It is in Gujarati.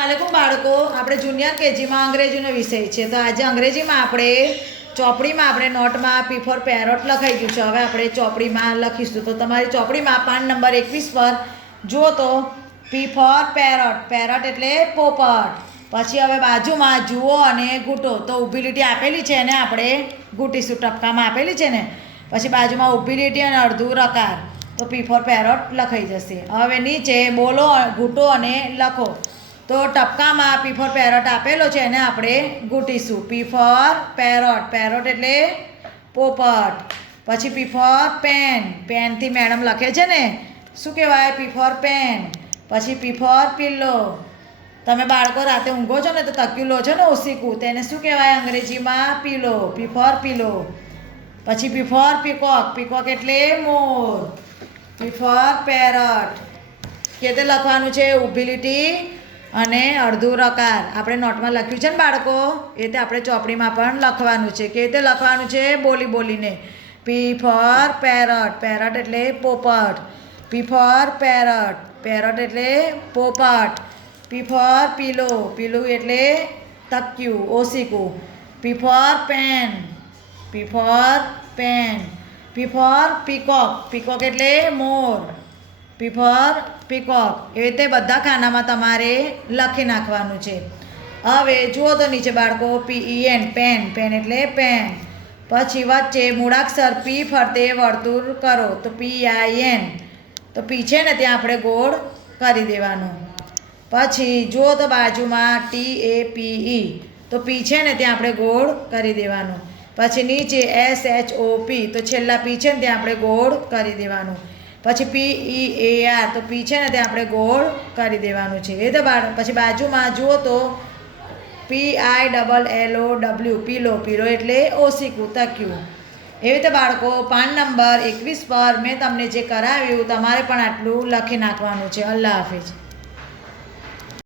अस्सलामुअलैकुम बाळको આપણે જુનિયર કેજીમાં અંગ્રેજીનો વિષય છે તો આજે અંગ્રેજીમાં આપણે ચોપડીમાં આપણે નોટમાં પી ફોર પેરોટ લખાઈ ગયું છે હવે આપણે ચોપડીમાં લખીશું તો તમારી ચોપડીમાં પાન નંબર 21 પર જુઓ તો પી ફોર પેરોટ પેરોટ એટલે પોપટ પછી હવે બાજુમાં જુઓ અને ઘૂંટો તો ઊભી લીટી આપેલી છે એને આપણે ઘૂંટીશું ટપકામાં આપેલી છે ને પછી બાજુમાં ઊભી લીટી અને અડધું રકાર તો પી ફોર પેરોટ લખાઈ જશે હવે નીચે બોલો ઘૂંટો અને લખો તો ટપકામાં પી ફોર પેરોટ આપેલો છે એને આપણે ઘૂંટીશું પી ફોર પેરોટ પેરોટ એટલે પોપટ પછી પી ફોર પેન પેનથી મેડમ લખે છે ને શું કહેવાય પી ફોર પેન પછી પી ફોર પિલ્લો તમે બાળકો રાતે ઊંઘો છો ને તો તકિયું લો છો ને ઓસીકું તેને શું કહેવાય અંગ્રેજીમાં પીલો પી ફોર પિલો પછી પી ફોર પીકોક પીકોક એટલે મોર પી ફોર પેરટ કે તે લખવાનું છે ઊભી લીટી અને અડધું રકાર આપણે નોટમાં લખ્યું છે ને બાળકો એ તે આપણે ચોપડીમાં પણ લખવાનું છે કે તે લખવાનું છે બોલી બોલીને પી ફોર પેરટ પેરટ એટલે પોપટ પી ફોર પેરટ પેરટ એટલે પોપટ પી ફોર પીલો પીલું એટલે તકિયું ઓસીકું P four pen P four pen P four peacock peacock એટલે મોર પી ફોર પીકોક એવી રીતે બધા ખાનામાં તમારે લખી નાખવાનું છે હવે જુઓ તો નીચે બાળકો PEN પેન પેન એટલે પેન પછી વચ્ચે મૂળાક્ષર પી ફરતે વર્તુળ કરો તો PIN તો પી છે ને ત્યાં આપણે ગોળ કરી દેવાનું પછી જુઓ તો બાજુમાં TAPE તો પી છે ને ત્યાં આપણે ગોળ કરી દેવાનું પછી નીચે SHOP તો છેલ્લા પી છે ને ત્યાં આપણે ગોળ કરી દેવાનું પછી PEAR તો પી છે ને ત્યાં આપણે ગોળ કરી દેવાનું છે એ તો પછી બાજુમાં જુઓ તો PILLOW પીલો પીલો એટલે ઓસીકું તકિયું એવી રીતે બાળકો પાન નંબર 21 પર મેં તમને જે કરાવ્યું તમારે પણ આટલું લખી નાખવાનું છે અલ્લાહ હાફિઝ